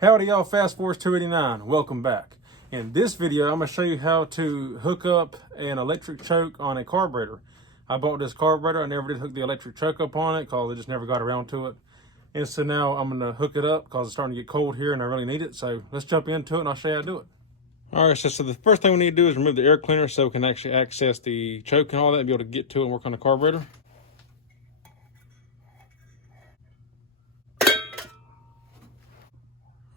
Howdy y'all, Fast Force 289, welcome back. In this video, I'm going to show you how to hook up an electric choke on a carburetor. I bought this carburetor, I never did hook the electric choke up on it because I just never got around to it. And so now I'm going to hook it up because it's starting to get cold here and I really need it. So let's jump into it and I'll show you how to do it. Alright, so the first thing we need to do is remove the air cleaner so we can actually access the choke and all that and be able to get to it and work on the carburetor.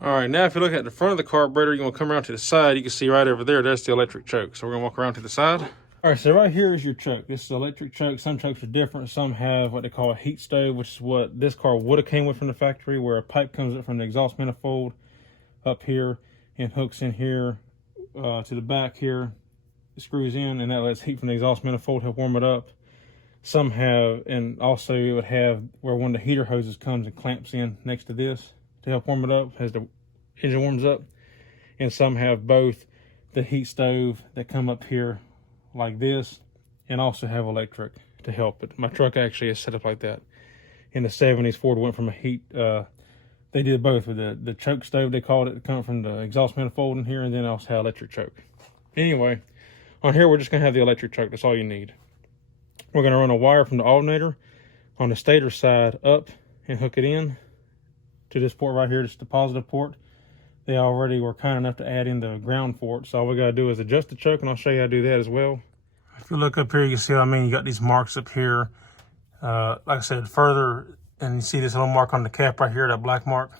All right, now if you look at the front of the carburetor, you're gonna come around to the side. You can see right over there, that's the electric choke. So we're gonna walk around to the side. All right, so right here is your choke. This is electric choke. Some chokes are different. Some have what they call a heat stove, which is what this car would have came with from the factory, where a pipe comes up from the exhaust manifold up here and hooks in here to the back here. It screws in and that lets heat from the exhaust manifold help warm it up. Some have, and also it would have where one of the heater hoses comes and clamps in next to this to help warm it up as the engine warms up. And some have both the heat stove that come up here like this and also have electric to help it. My truck actually is set up like that. In the 70s, Ford went from a heat, they did both with the choke stove, they called it, coming from the exhaust manifold in here, and then also had electric choke. Anyway, on here we're just gonna have the electric choke. That's all you need. We're gonna run a wire from the alternator on the stator side up and hook it in to this port right here. It's the positive port. They already were kind enough to add in the ground for it. So all we gotta do is adjust the choke, and I'll show you how to do that as well. If you look up here, you can see what I mean. You got these marks up here. Like I said, further, and you see this little mark on the cap right here, that black mark.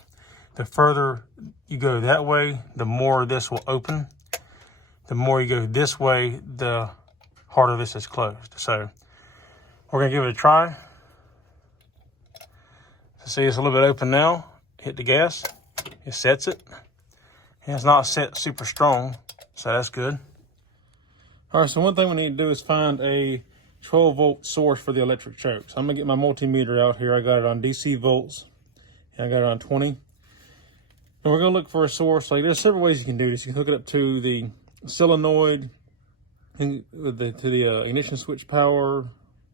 The further you go that way, the more this will open. The more you go this way, the harder this is closed. So we're gonna give it a try. So see, it's a little bit open now. Hit the gas, it sets it. And it's not set super strong, so that's good. All right, so one thing we need to do is find a 12-volt source for the electric choke. So I'm gonna get my multimeter out here. I got it on DC volts, and I got it on 20. And we're gonna look for a source. Like, there's several ways you can do this. You can hook it up to the solenoid, to the ignition switch power.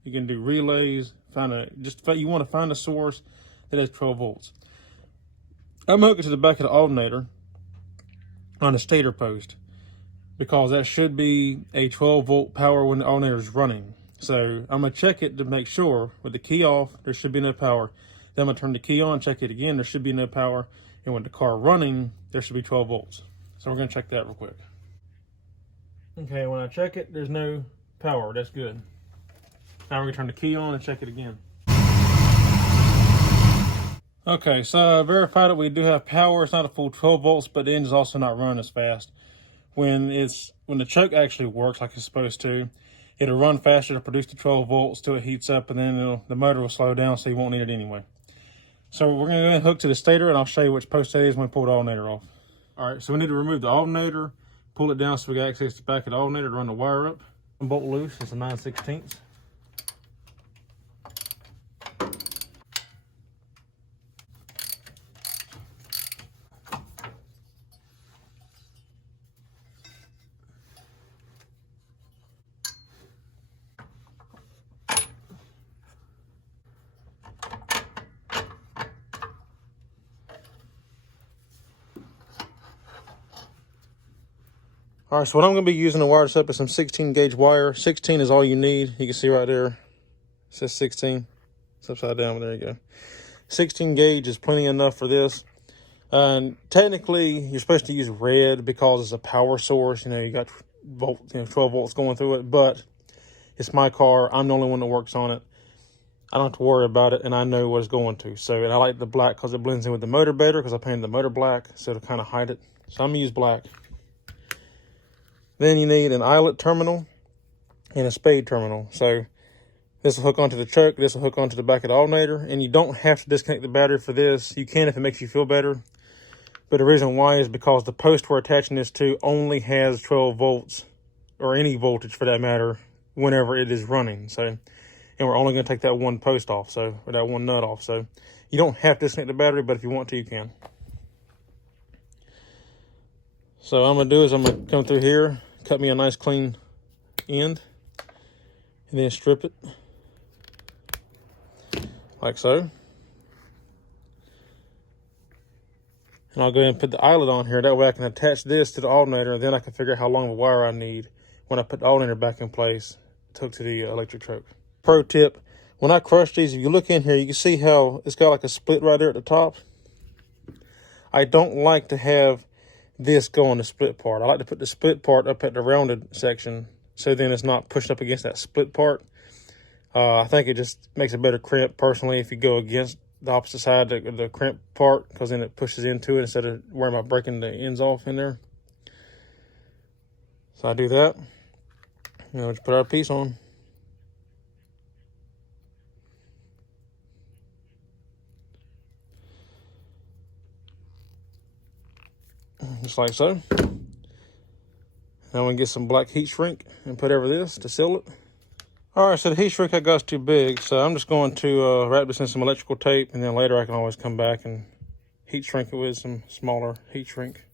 You can do relays. You want to find a source that has 12 volts. I'm gonna hook it to the back of the alternator on the stator post, because that should be a 12-volt power when the alternator is running. So I'm gonna check it to make sure. With the key off, there should be no power. Then I'm gonna turn the key on, check it again, there should be no power. And with the car running, there should be 12 volts. So we're gonna check that real quick. Okay, when I check it, there's no power, that's good. Now we're gonna turn the key on and check it again. Okay, so I verified it. We do have power. It's not a full 12 volts, but the engine's also not running as fast. When the choke actually works like it's supposed to, it'll run faster to produce the 12 volts till it heats up, and then the motor will slow down, so you won't need it anyway. So we're gonna go ahead and hook to the stator, and I'll show you which post that is when we pull the alternator off. All right, so we need to remove the alternator, pull it down so we can access the back of the alternator to run the wire up. Bolt loose, it's a 9/16. All right, so what I'm gonna be using to wire this up is some 16 gauge wire. 16 is all you need. You can see right there, it says 16. It's upside down, but there you go. 16 gauge is plenty enough for this. And technically, you're supposed to use red because it's a power source. You know, you got 12 volts going through it, but it's my car. I'm the only one that works on it. I don't have to worry about it, and I know what it's going to. So, and I like the black because it blends in with the motor better, because I painted the motor black, so to kind of hide it. So I'm gonna use black. Then you need an eyelet terminal and a spade terminal. So this will hook onto the choke, this will hook onto the back of the alternator, and you don't have to disconnect the battery for this. You can if it makes you feel better. But the reason why is because the post we're attaching this to only has 12 volts, or any voltage for that matter, whenever it is running. So, and we're only gonna take that one post off, or that one nut off. So you don't have to disconnect the battery, but if you want to, you can. So what I'm gonna do is I'm gonna come through here, cut me a nice clean end, and then strip it like so. And I'll go ahead and put the eyelet on here. That way I can attach this to the alternator, and then I can figure out how long of a wire I need when I put the alternator back in place to hook to the electric choke. Pro tip, when I crush these, if you look in here, you can see how it's got like a split right there at the top. I don't like to have this go on the split part. I like to put the split part up at the rounded section, so then it's not pushed up against that split part. I think it just makes a better crimp personally if you go against the opposite side, the crimp part, because then it pushes into it instead of worrying about breaking the ends off in there. So I do that. And we'll just put our piece on. Just like so. Now we can get some black heat shrink and put over this to seal it. All right, so the heat shrink I got is too big, so I'm just going to wrap this in some electrical tape, and then later I can always come back and heat shrink it with some smaller heat shrink.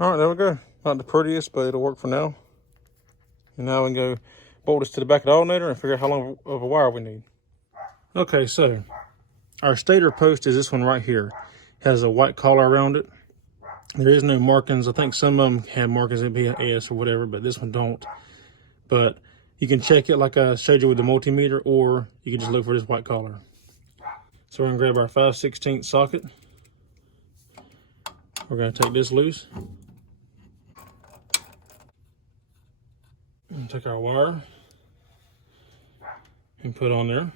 All right, there we go. Not the prettiest, but it'll work for now. And now we can go bolt this to the back of the alternator and figure out how long of a wire we need. Okay, so our stator post is this one right here. It has a white collar around it. There is no markings. I think some of them have markings, it'd be an S or whatever, but this one don't. But you can check it like I showed you with the multimeter, or you can just look for this white collar. So we're gonna grab our 5/16 socket. We're gonna take this loose. And take our wire and put on there.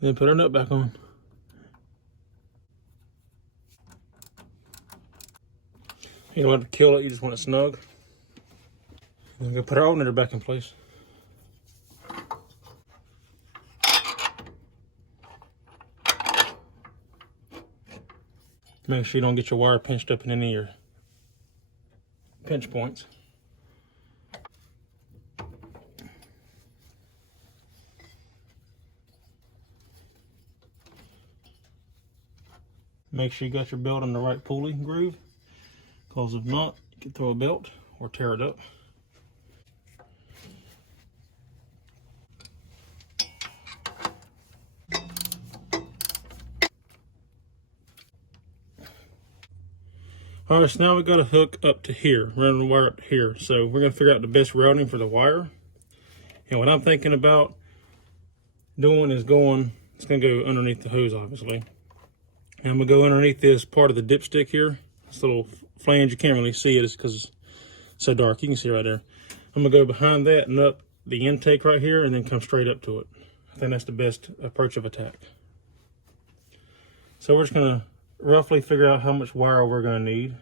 Then put our nut back on. You don't have to kill it, you just want it snug. Then we're gonna put our alternator back in place. Make sure you don't get your wire pinched up in any of your pinch points. Make sure you got your belt in the right pulley groove, because if not, you can throw a belt or tear it up. All right, so now we got to hook up to here, run the wire up to here. So we're gonna figure out the best routing for the wire. And what I'm thinking about doing is it's gonna go underneath the hose, obviously. And I'm gonna go underneath this part of the dipstick here. This little flange, you can't really see it, it's because it's so dark. You can see right there. I'm gonna go behind that and up the intake right here, and then come straight up to it. I think that's the best approach of attack. So we're just gonna roughly figure out how much wire we're gonna need.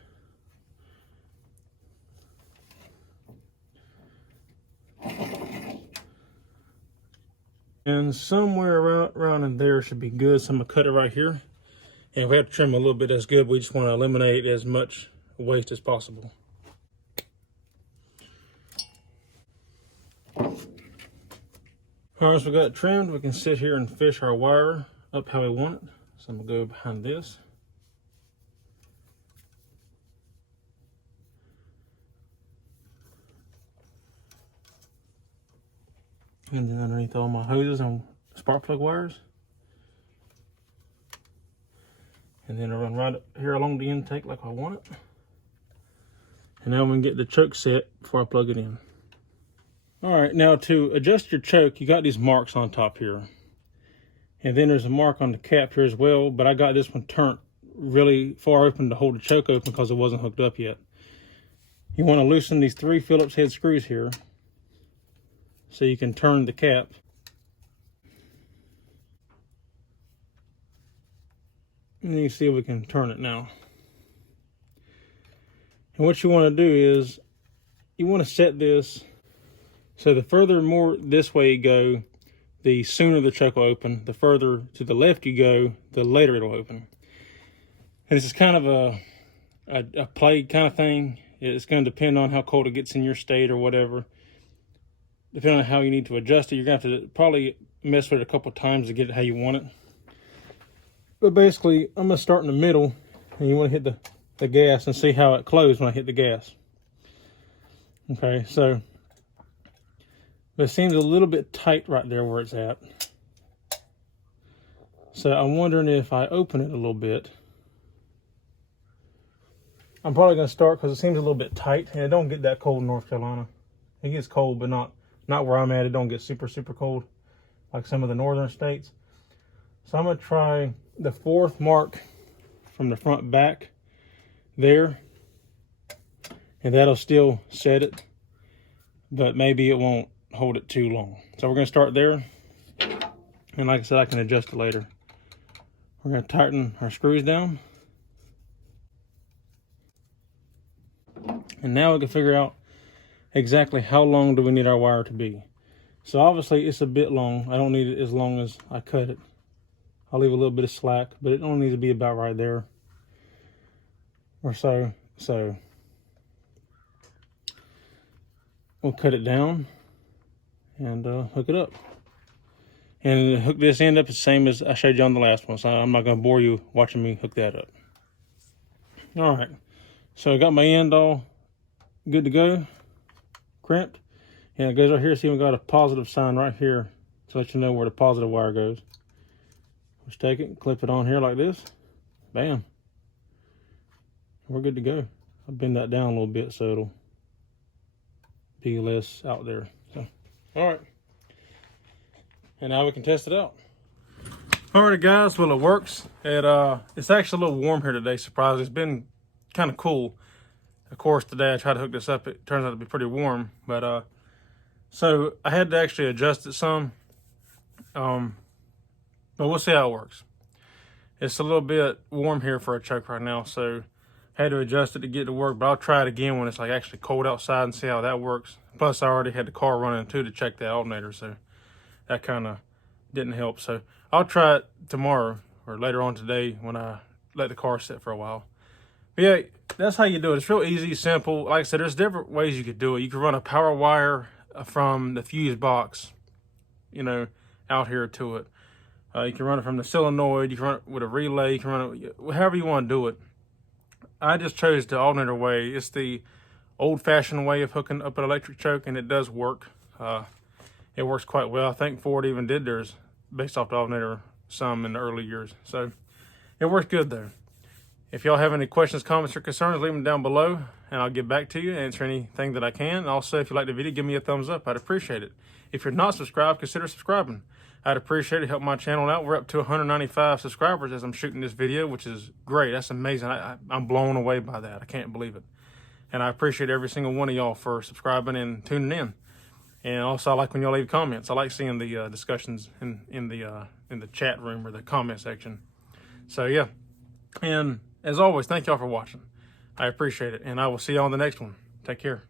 And somewhere around in there should be good. So I'm gonna cut it right here. And if we have to trim a little bit, that's good. We just want to eliminate as much waste as possible. All right, so we got it trimmed. We can sit here and fish our wire up how we want it. So I'm gonna go behind this. And then underneath all my hoses and spark plug wires. And then I run right up here along the intake like I want it. And now we can get the choke set before I plug it in. All right, now to adjust your choke, you got these marks on top here. And then there's a mark on the cap here as well, but I got this one turned really far open to hold the choke open because it wasn't hooked up yet. You want to loosen these 3 Phillips head screws here so you can turn the cap. And you see we can turn it now. And what you want to do is you want to set this so the further more this way you go, the sooner the choke will open. The further to the left you go, the later it'll open. And this is kind of a play kind of thing. It's going to depend on how cold it gets in your state or whatever. Depending on how you need to adjust it, you're going to have to probably mess with it a couple times to get it how you want it. But basically, I'm going to start in the middle and you want to hit the gas and see how it closed when I hit the gas. Okay, so it seems a little bit tight right there where it's at. So I'm wondering if I open it a little bit. I'm probably going to start because it seems a little bit tight, and it don't get that cold in North Carolina. It gets cold, but not where I'm at. It don't get super, super cold like some of the northern states. So I'm going to try the 4th mark from the front back there, and that'll still set it, but maybe it won't hold it too long. So we're going to start there, and like I said, I can adjust it later. We're going to tighten our screws down, and now we can figure out exactly how long do we need our wire to be. So obviously it's a bit long. I don't need it as long as I cut it. I'll leave a little bit of slack, but it only needs to be about right there or so. So we'll cut it down and hook it up. And hook this end up the same as I showed you on the last one, so I'm not going to bore you watching me hook that up. All right, so I got my end all good to go, crimped. And it goes right here. See, we got a positive sign right here to let you know where the positive wire goes. Just take it and clip it on here like this. Bam. We're good to go. I'll bend that down a little bit so it'll be less out there. So, all right. And now we can test it out. All right, guys. Well, it works. It's actually a little warm here today. Surprisingly, it's been kind of cool. Of course, today I tried to hook this up. It turns out to be pretty warm, but so I had to actually adjust it some, but we'll see how it works. It's a little bit warm here for a choke right now, so I had to adjust it to get it to work, but I'll try it again when it's like actually cold outside and see how that works. Plus, I already had the car running too to check the alternator, so that kind of didn't help. So I'll try it tomorrow or later on today when I let the car sit for a while. But yeah, that's how you do it. It's real easy, simple. Like I said, there's different ways you could do it. You could run a power wire from the fuse box, you know, out here to it. You can run it from the solenoid. You can run it with a relay. You can run it however you want to do it. I just chose the alternator way. It's the old-fashioned way of hooking up an electric choke, and it does work. It works quite well. I think Ford even did theirs based off the alternator some in the early years. So it works good though. If y'all have any questions, comments, or concerns, leave them down below, and I'll get back to you, answer anything that I can. Also, if you like the video, give me a thumbs up. I'd appreciate it. If you're not subscribed, consider subscribing. I'd appreciate it. Help my channel out. We're up to 195 subscribers as I'm shooting this video, which is great. That's amazing. I'm blown away by that. I can't believe it. And I appreciate every single one of y'all for subscribing and tuning in. And also, I like when y'all leave comments. I like seeing the discussions in the chat room or the comment section. So, yeah. And as always, thank y'all for watching. I appreciate it, and I will see you on the next one. Take care.